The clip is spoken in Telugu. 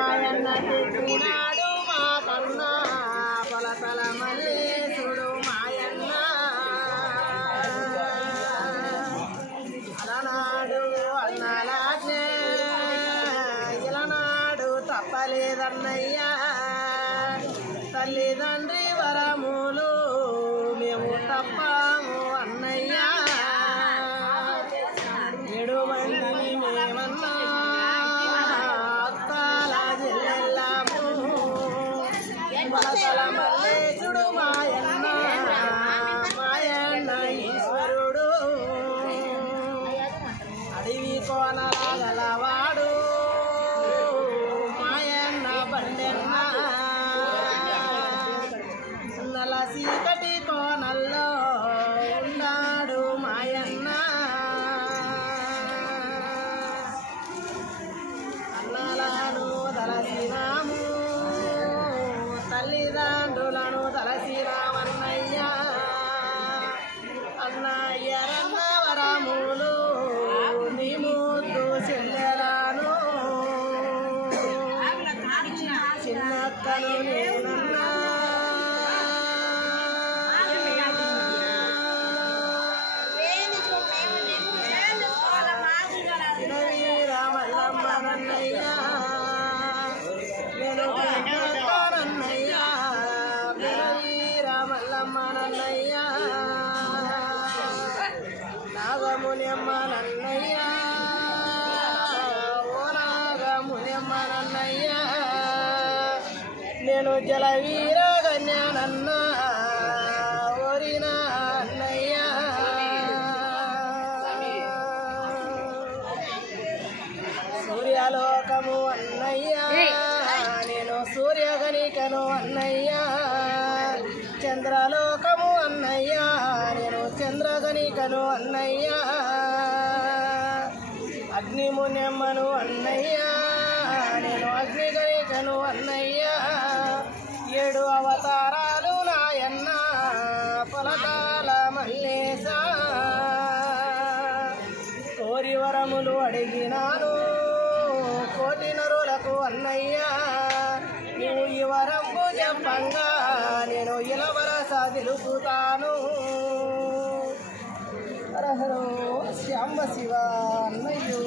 మాయన్న తెచ్చినాడు మా కన్నా పొలతల మల్లేశుడు మాయన్న అలనాడు అన్నాలాగే ఇలనాడు తప్పలేదన్నయ్యా తల్లిదండ్రి వరములు మేము తప్పాము అన్నయ్యా 7 మందిని మేమన్నా అక్కల జిల్లెల్లాము పొలతల మల్లేశుడు మాయన్న మాయన్న ఈశ్వరుడు అడవి కోనలాగలవాడు మాయన్న బండెన్న నల్ల చీకటి కోనల్లో ఉన్నాడు మాయన్న అన్నలను తలసినాము తల్లిదండ్రులను తలసినామన్నయ్యా అన్నయ్యరన్న వరములు నీ ముద్దు చెల్లెలను చిన్నక్కను నేనున్నా రామల్లమ్మనన్నయ్యా నేను నన్నయ్యా రామల్లమ్మనన్నయ్యా నాగమునిమ్మనన్నయ్యా ఓ నాగమునిమ్మనన్నయ్యా నేను జలవీరగన్యానన్నా ఓరినా అన్నయ్యా సూర్యలోకము అన్నయ్యా నేను సూర్యగణికను అన్నయ్యా చంద్రలోకము అన్నయ్యా నేను చంద్రగణికను అన్నయ్యా అగ్నిమునిమ్మను అన్నయ్యా నేను అగ్నిగణికను అన్నయ్యా 7 అవతారాలు నాయన్న పొలతల మల్లేశ కోరి వరములు అడిగినాను కోటి నరులకు అన్నయ్యా నువ్వు ఈ వరంబు చెప్పంగా నేను ఇలవరస తెలుపుతాను హర హరో శ్యాంబ శివ అన్నయ్యో